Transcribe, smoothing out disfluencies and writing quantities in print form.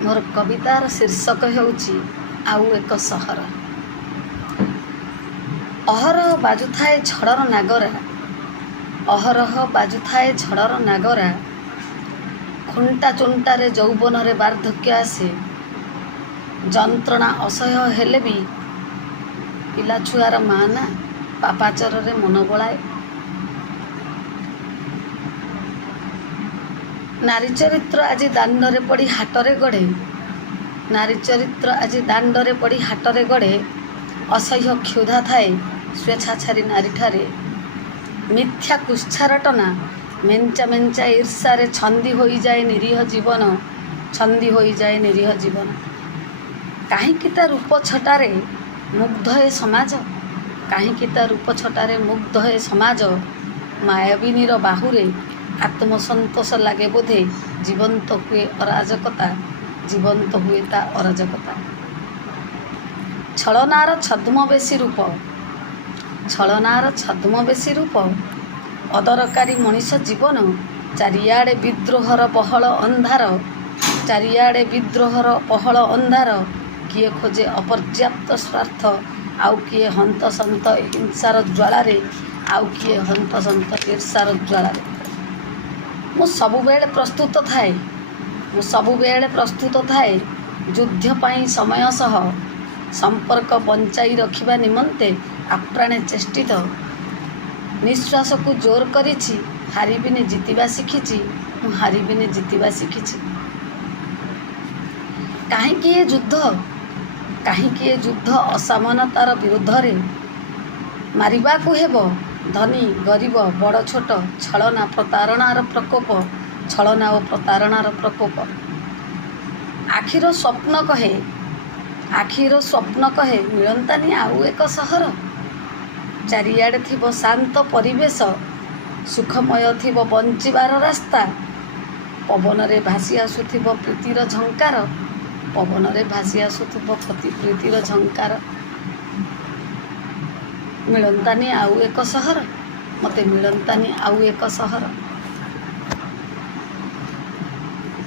मोर कवितार शीर्षक हेउची आउ एक सहर। अहरह बाजुथाए झड़र नागरा, अहरह बाजुथाए झड़र नागरा। खुंटा चुंटारे यौवनरे बार्धक्य आसे, जंत्रणा असह्य हेले भी पिला छुआर माँ ना पापाचर मन बलाए। नारी चरित्र आज दांडरे पड़ी हाटरे गढ़े, नारी चरित्र आज दांडरे पड़ी हाटरे गढ़े। असह्य क्षुधा थाए स्वेच्छाचारी नारी ठारे, मिथ्या कुत्सारटना मेंचा मेंचा ईर्षारे छंदी होई जाए निरीह जीवन, छंदी होई जाए निरीह जीवन। काहींकि ता रूप छटारे मुग्ध ए समाज, काहींकि ता रूप छटारे मुग्ध ए समाज। मायाविनीर बाहुरे आत्मसंतोष लागे बोधे, जीवंत हुए अराजकता, जीवंत हुए ता अराजकता। छलनार छद्मवेशी रूप, छलनार छद्मवेशी रूप। अदरकारी मनीष जीवन, चारियाड़े विद्रोहर पहल अंधार, चारियाड़े विद्रोहर पहल अंधार। किए खोजे अपर्याप्त स्वार्थ, आउ किए हंतसंत हिंसार ज्वालारे, आउ किए हंतसंत ईर्षार ज्वालारे। मु सबुबेले प्रस्तुत थाए, मु सबुबेले प्रस्तुत थाए युद्ध पाई समय सह। संपर्क बंचाई रखिबा निमंते आप्राणे चेष्टित। निश्वास को जोर करिछि, हारिबिनी जितिबा शिखिछि, मु हारिबिनी जितिबा शिखिछि। काहींकि ये युद्ध, काहींकि ये युद्ध असमानतार विरुद्ध रे। मारिबाकु हेबो धनी गरीब बड़ छोट, छलना प्रतारणार प्रकोप, छलना और प्रतारणार प्रकोप। आखिर स्वप्न कहे, आखिर स्वप्न कहे मिलंतानी आउ एक सहर। चारियाड़े थिबो शांत परिवेश, सुखमय थिबो बंचिबार रास्ता। पवन रे भासी आसुथिबो प्रीतिर झंकार, पवन रे भासी आसुथिबो प्रीतिर झंकार। मिलंतानी आउ एक सहर, मते मिलंतानी आउ एक सहर।